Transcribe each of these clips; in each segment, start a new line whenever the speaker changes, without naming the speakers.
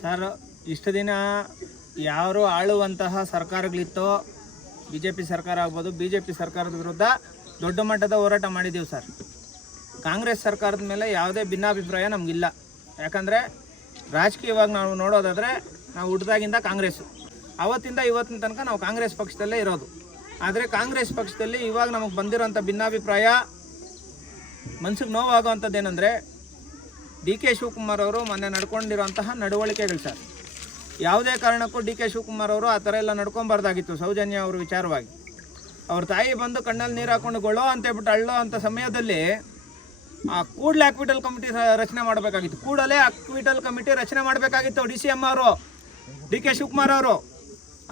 Sir, ಇಷ್ಟು ದಿನ ಯಾರು ಆಳುವಂತಹ ಸರ್ಕಾರಗಳಿತ್ತೋ ಬಿ ಜೆ ಪಿ ಸರ್ಕಾರ ಆಗ್ಬೋದು ಬಿ ಜೆ ಪಿ ಸರ್ಕಾರದ ವಿರುದ್ಧ ದೊಡ್ಡ ಮಟ್ಟದ ಹೋರಾಟ ಮಾಡಿದ್ದೀವಿ ಸರ್. ಕಾಂಗ್ರೆಸ್ ಸರ್ಕಾರದ ಮೇಲೆ ಯಾವುದೇ ಭಿನ್ನಾಭಿಪ್ರಾಯ ನಮಗಿಲ್ಲ. ಯಾಕಂದರೆ, ರಾಜಕೀಯವಾಗಿ ನಾವು ನೋಡೋದಾದರೆ, ನಾವು ಹುಟ್ಟಿದಾಗಿಂದ ಕಾಂಗ್ರೆಸ್ಸು. ಅವತ್ತಿಂದ ಇವತ್ತಿನ ತನಕ ನಾವು ಕಾಂಗ್ರೆಸ್ ಪಕ್ಷದಲ್ಲೇ ಇರೋದು. ಆದರೆ ಕಾಂಗ್ರೆಸ್ ಪಕ್ಷದಲ್ಲಿ ಇವಾಗ ನಮಗೆ ಬಂದಿರೋಂಥ ಭಿನ್ನಾಭಿಪ್ರಾಯ, ಮನ್ಸಿಗೆ ನೋವಾಗುವಂಥದ್ದು ಏನಂದರೆ ಡಿ ಕೆ ಶಿವಕುಮಾರ್ ಅವರು ಮೊನ್ನೆ ನಡ್ಕೊಂಡಿರುವಂತಹ ನಡವಳಿಕೆಗಳು ಸರ್. ಯಾವುದೇ ಕಾರಣಕ್ಕೂ ಡಿ ಕೆ ಶಿವಕುಮಾರ್ ಅವರು ಆ ಥರ ಎಲ್ಲ ನಡ್ಕೊಬಾರ್ದಾಗಿತ್ತು ಸೌಜನ್ಯ ಅವ್ರ ವಿಚಾರವಾಗಿ. ಅವ್ರ ತಾಯಿ ಬಂದು ಕಣ್ಣಲ್ಲಿ ನೀರು ಹಾಕೊಂಡು ಗೊಳ್ಳೋ ಅಂತ ಹೇಳ್ಬಿಟ್ಟು ಅಳ್ಳೋ ಅಂಥ ಸಮಯದಲ್ಲಿ ಆ ಕೂಡಲೇ ಆಕ್ವಿಟಲ್ ಕಮಿಟಿ ರಚನೆ ಮಾಡಬೇಕಾಗಿತ್ತು. ಕೂಡಲೇ ಆಕ್ವಿಟಲ್ ಕಮಿಟಿ ರಚನೆ ಮಾಡಬೇಕಾಗಿತ್ತು ಡಿ ಸಿ ಎಂ ಅವರು, ಡಿ ಕೆ ಶಿವಕುಮಾರ್ ಅವರು.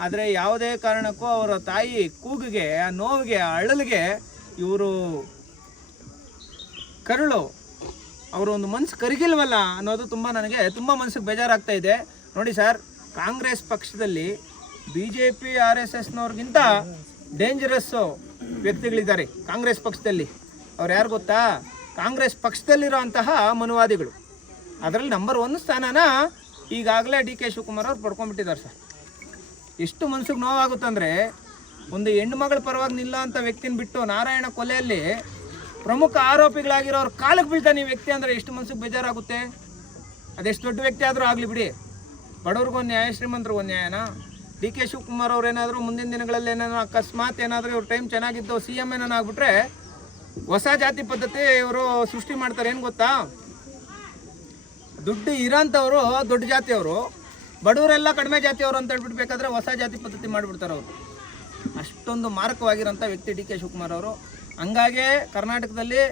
ಆದರೆ ಯಾವುದೇ ಕಾರಣಕ್ಕೂ ಅವರ ತಾಯಿ ಕೂಗಿಗೆ, ಆ ನೋವಿಗೆ ಅಳಲಿಗೆ ಇವರು ಕರುಳು. ಅವರು ಒಂದು ಮನ್ಸು ಕರಗಿಲ್ವಲ್ಲ ಅನ್ನೋದು ತುಂಬ ನನಗೆ ತುಂಬ ಮನಸ್ಸಿಗೆ ಬೇಜಾರಾಗ್ತಾ ಇದೆ. ನೋಡಿ ಸರ್, ಕಾಂಗ್ರೆಸ್ ಪಕ್ಷದಲ್ಲಿ B J P R S ಎಸ್ನವ್ರಿಗಿಂತ dangerous ವ್ಯಕ್ತಿಗಳಿದ್ದಾರೆ ಕಾಂಗ್ರೆಸ್ ಪಕ್ಷದಲ್ಲಿ. ಅವ್ರು ಯಾರು ಗೊತ್ತಾ? ಕಾಂಗ್ರೆಸ್ ಪಕ್ಷದಲ್ಲಿರೋ ಅಂತಹ ಮನುವಾದಿಗಳು. ಅದರಲ್ಲಿ ನಂಬರ್ ಒನ್ ಸ್ಥಾನನ ಈಗಾಗಲೇ ಡಿ ಕೆ ಶಿವಕುಮಾರ್ ಅವ್ರು ಪಡ್ಕೊಂಡ್ಬಿಟ್ಟಿದ್ದಾರೆ ಸರ್. ಎಷ್ಟು ಮನ್ಸಿಗೆ ನೋವಾಗುತ್ತಂದರೆ ಒಂದು ಹೆಣ್ಣು ಮಗಳ ಪರವಾಗಿ ನಿಲ್ಲೋ ಅಂಥ ವ್ಯಕ್ತಿನ ಬಿಟ್ಟು ನಾರಾಯಣ ಕೊಲೆಯಲ್ಲಿ ಪ್ರಮುಖ ಆರೋಪಿಗಳಾಗಿರೋರು ಕಾಲಕ್ಕೆ ಬೀಳ್ತಾನೆ ಈ ವ್ಯಕ್ತಿ ಅಂದರೆ ಎಷ್ಟು ಮನಸ್ಸಿಗೆ ಬೇಜಾರಾಗುತ್ತೆ? ಅದೆಷ್ಟು ದೊಡ್ಡ ವ್ಯಕ್ತಿ ಆದರೂ ಆಗಲಿ ಬಿಡಿ. ಬಡವ್ರಿಗೊಂದು ನ್ಯಾಯ ಶ್ರೀಮಂತರಿಗೊಂದು ನ್ಯಾಯನಾ? ಡಿ ಕೆ ಶಿವಕುಮಾರ್ ಅವ್ರು ಏನಾದರೂ ಮುಂದಿನ ದಿನಗಳಲ್ಲಿ ಏನಾದ್ರು ಅಕಸ್ಮಾತ್ ಏನಾದರೂ ಇವ್ರ ಟೈಮ್ ಚೆನ್ನಾಗಿದ್ದು ಸಿ ಎಂ ಏನೋ ಆಗ್ಬಿಟ್ರೆ ಹೊಸ ಜಾತಿ ಪದ್ಧತಿ ಇವರು ಸೃಷ್ಟಿ ಮಾಡ್ತಾರೆ, ಏನು ಗೊತ್ತಾ? ದುಡ್ಡು ಇರೋಂಥವ್ರು ದೊಡ್ಡ ಜಾತಿಯವರು. ಬಡವರೆಲ್ಲ ಕಡಿಮೆ ಜಾತಿಯವರು ಅಂತ ಹೇಳ್ಬಿಟ್ಟು ಬೇಕಾದ್ರೆ ಹೊಸ ಜಾತಿ ಪದ್ಧತಿ ಮಾಡಿಬಿಡ್ತಾರೆ ಅವರು ಅಷ್ಟೊಂದು ಮಾರಕವಾಗಿರೋಂಥ ವ್ಯಕ್ತಿ ಡಿ ಕೆ ಶಿವಕುಮಾರ್ ಅವರು. ಹಂಗಾಗೆ ಕರ್ನಾಟಕದಲ್ಲಿ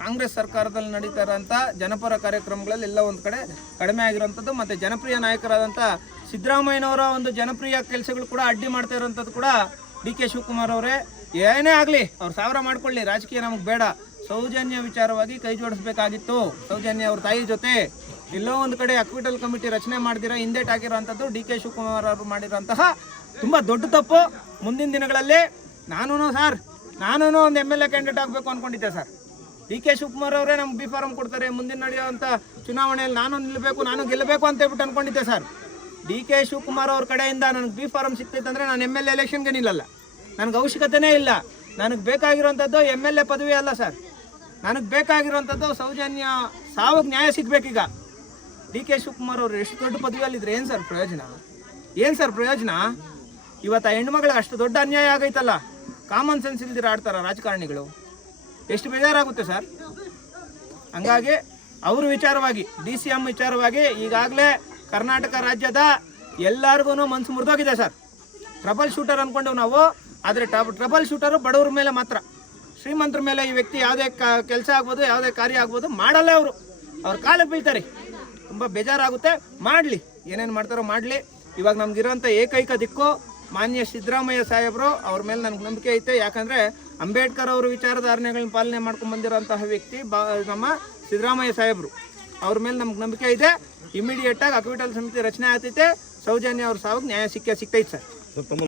ಕಾಂಗ್ರೆಸ್ ಸರ್ಕಾರದಲ್ಲಿ ನಡೀತಾ ಇರೋಂಥ ಜನಪರ ಕಾರ್ಯಕ್ರಮಗಳಲ್ಲಿ ಎಲ್ಲ ಒಂದು ಕಡೆ ಕಡಿಮೆ ಆಗಿರೋಂಥದ್ದು ಮತ್ತು ಜನಪ್ರಿಯ ನಾಯಕರಾದಂಥ ಸಿದ್ದರಾಮಯ್ಯನವರ ಒಂದು ಜನಪ್ರಿಯ ಕೆಲಸಗಳು ಕೂಡ ಅಡ್ಡಿ ಮಾಡ್ತಾ ಇರೋಂಥದ್ದು ಕೂಡ ಡಿ ಕೆ ಶಿವಕುಮಾರ್ ಅವರೇ. ಏನೇ ಆಗಲಿ, ಅವ್ರು ಸಾವಿರ ಮಾಡ್ಕೊಳ್ಳಿ, ರಾಜಕೀಯ ನಮಗೆ ಬೇಡ. ಸೌಜನ್ಯ ವಿಚಾರವಾಗಿ ಕೈ ಜೋಡಿಸ್ಬೇಕಾಗಿತ್ತು. ಸೌಜನ್ಯ ಅವ್ರ ತಾಯಿ ಜೊತೆ ಎಲ್ಲೋ ಒಂದು ಕಡೆ ಅಕ್ವಿಟಲ್ ಕಮಿಟಿ ರಚನೆ ಮಾಡಿದಿರೋ ಹಿಂದೇಟ್ ಹಾಕಿರೋಂಥದ್ದು ಡಿ ಕೆ ಶಿವಕುಮಾರ್ ಅವರು ಮಾಡಿರೋಂತಹ ತುಂಬ ದೊಡ್ಡ ತಪ್ಪು. ಮುಂದಿನ ದಿನಗಳಲ್ಲಿ ನಾನು ಸರ್ ನಾನು ಒಂದು ಎಂ ಎಲ್ ಎ ಕ್ಯಾಂಡಿಡೇಟ್ ಆಗಬೇಕು ಅಂದ್ಕೊಂಡಿದ್ದೆ ಸರ್. ಡಿ ಕೆ ಶಿವಕುಮಾರ್ ಅವರೇ ನಮ್ಗೆ ಬಿ ಫಾರಂ ಕೊಡ್ತಾರೆ, ಮುಂದಿನ ನಡೆಯುವಂಥ ಚುನಾವಣೆಯಲ್ಲಿ ನಾನು ನಿಲ್ಲಬೇಕು ನಾನು ಗೆಲ್ಲಬೇಕು ಅಂತ ಹೇಳ್ಬಿಟ್ಟು ಅಂದ್ಕೊಂಡಿದ್ದೆ ಸರ್. ಡಿ ಕೆ ಶಿವಕುಮಾರ್ ಅವ್ರ ಕಡೆಯಿಂದ ನನಗೆ ಬಿ ಫಾರಂ ಸಿಕ್ತೈತೆ ಅಂದರೆ ನಾನು ಎಂ ಎಲ್ ಎ ಎಲೆಕ್ಷನ್ಗೆ ನಿಲ್ಲಲ್ಲ. ನನಗೆ ಅವಶ್ಯಕತೆನೇ ಇಲ್ಲ. ನನಗೆ ಬೇಕಾಗಿರೋಂಥದ್ದು ಎಂ ಎಲ್ ಎ ಪದವಿ ಅಲ್ಲ ಸರ್. ನನಗೆ ಬೇಕಾಗಿರೋಂಥದ್ದು ಸೌಜನ್ಯ ಸಾವು ನ್ಯಾಯ ಸಿಗಬೇಕೀಗ. ಡಿ ಕೆ ಶಿವಕುಮಾರ್ ಅವರು ಎಷ್ಟು ದೊಡ್ಡ ಪದವಿಯಲ್ಲಿದ್ದರೆ ಏನು ಸರ್ ಪ್ರಯೋಜನ? ಏನು ಸರ್ ಪ್ರಯೋಜನ? ಇವತ್ತು ಆ ಅಷ್ಟು ದೊಡ್ಡ ಅನ್ಯಾಯ ಆಗೈತಲ್ಲ. ಕಾಮನ್ ಸೆನ್ಸ್ ಇಲ್ದಿರ ಆಡ್ತಾರ ರಾಜಕಾರಣಿಗಳು. ಎಷ್ಟು ಬೇಜಾರಾಗುತ್ತೆ ಸರ್? ಹಂಗಾಗಿ ಅವ್ರ ವಿಚಾರವಾಗಿ, ಡಿ ಸಿ ಎಂ ವಿಚಾರವಾಗಿ ಈಗಾಗಲೇ ಕರ್ನಾಟಕ ರಾಜ್ಯದ ಎಲ್ಲರಿಗೂ ಮನ್ಸು ಮುರಿದೋಗಿದೆ ಸರ್. ಟ್ರಬಲ್ ಶೂಟರ್ ಅಂದ್ಕೊಂಡು ನಾವು, ಆದರೆ ಟ್ರಬಲ್ ಶೂಟರು ಬಡವ್ರ ಮೇಲೆ ಮಾತ್ರ. ಶ್ರೀಮಂತರ ಮೇಲೆ ಈ ವ್ಯಕ್ತಿ ಯಾವುದೇ ಕೆಲಸ ಆಗ್ಬೋದು, ಯಾವುದೇ ಕಾರ್ಯ ಆಗ್ಬೋದು ಮಾಡಲ್ಲ ಅವರು. ಅವ್ರ ಕಾಲಕ್ಕೆ ಬೀಳ್ತಾರೆ. ತುಂಬ ಬೇಜಾರಾಗುತ್ತೆ. ಮಾಡಲಿ. ಏನೇನು ಮಾಡ್ತಾರೋ ಮಾಡಲಿ. ಇವಾಗ ನಮ್ಗಿರೋಂಥ ಏಕೈಕ ದಿಕ್ಕು ಮಾನ್ಯ ಸಿದ್ದರಾಮಯ್ಯ ಸಾಹೇಬರು, ಅವ್ರ ಮೇಲೆ ನನಗೆ ನಂಬಿಕೆ ಐತೆ. ಯಾಕಂದರೆ ಅಂಬೇಡ್ಕರ್ ಅವರು ವಿಚಾರಧಾರಣೆಗಳನ್ನ ಪಾಲನೆ ಮಾಡ್ಕೊಂಡು ಬಂದಿರೋಂತಹ ವ್ಯಕ್ತಿ ಬಾ, ನಮ್ಮ ಸಿದ್ದರಾಮಯ್ಯ ಸಾಹೇಬರು. ಅವ್ರ ಮೇಲೆ ನಮ್ಗೆ ನಂಬಿಕೆ ಇದೆ ಇಮಿಡಿಯೇಟಾಗಿ ಅಕ್ವಿಟಲ್ ಸಮಿತಿ ರಚನೆ ಆಗ್ತೈತೆ. ಸೌಜನ್ಯ ಅವ್ರ ಸಾವಿಗೆ ನ್ಯಾಯ ಸಿಕ್ಕೇ ಸಿಗ್ತೈತೆ ಸರ್.